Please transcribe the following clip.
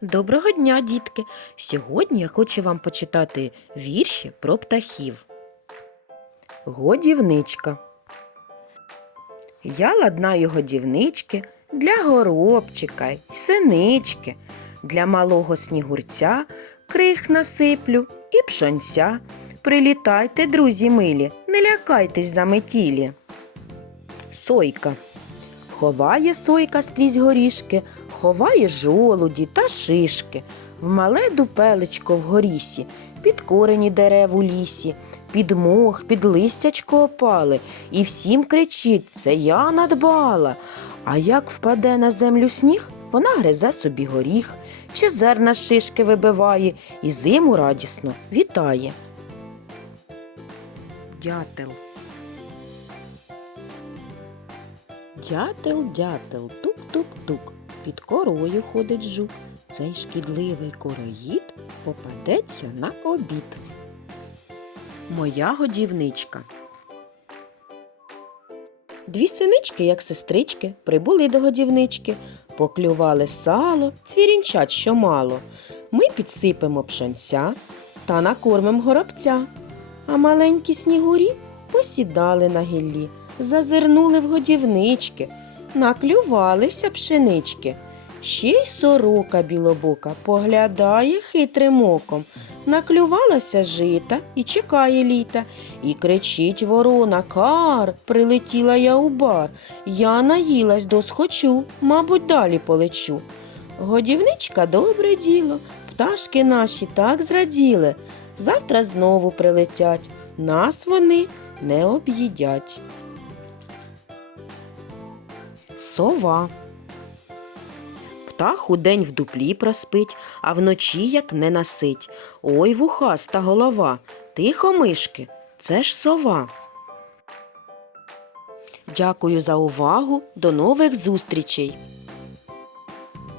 Доброго дня, дітки! Сьогодні я хочу вам почитати вірші про птахів. Годівничка. Я ладнаю годівнички для горобчика й синички, для малого снігурця крих насиплю і пшонця. Прилітайте, друзі милі, не лякайтесь за метілі. Сойка. Ховає сойка скрізь горішки, ховає жолуді та шишки, в мале дупелечко в горісі, під корені дерев у лісі, під мох, під листячко опали, і всім кричить це я надбала. А як впаде на землю сніг, вона гризе собі горіх, чи зерна шишки вибиває і зиму радісно вітає. Дятел Дятел, дятел, тук-тук-тук, під корою ходить жук. Цей шкідливий короїд попадеться на обід. Моя годівничка. Дві синички, як сестрички, прибули до годівнички, поклювали сало, цвірінчать що мало. Ми підсипемо пшонця та накормим горобця. А маленькі снігурі посідали на гіллі, зазирнули в годівнички, наклювалися пшенички. Ще й сорока білобока поглядає хитрим оком, наклювалася жита і чекає літа, і кричить ворона Кар, прилетіла я у бар. Я наїлась досхочу, мабуть, далі полечу. Годівничка добре діло, пташки наші так зраділи. Завтра знову прилетять, нас вони не об'їдять. Сова. Птах удень в дуплі проспить, а вночі як не насить. Ой, вухаста голова, тихо мишки, це ж сова. Дякую за увагу. До нових зустрічей!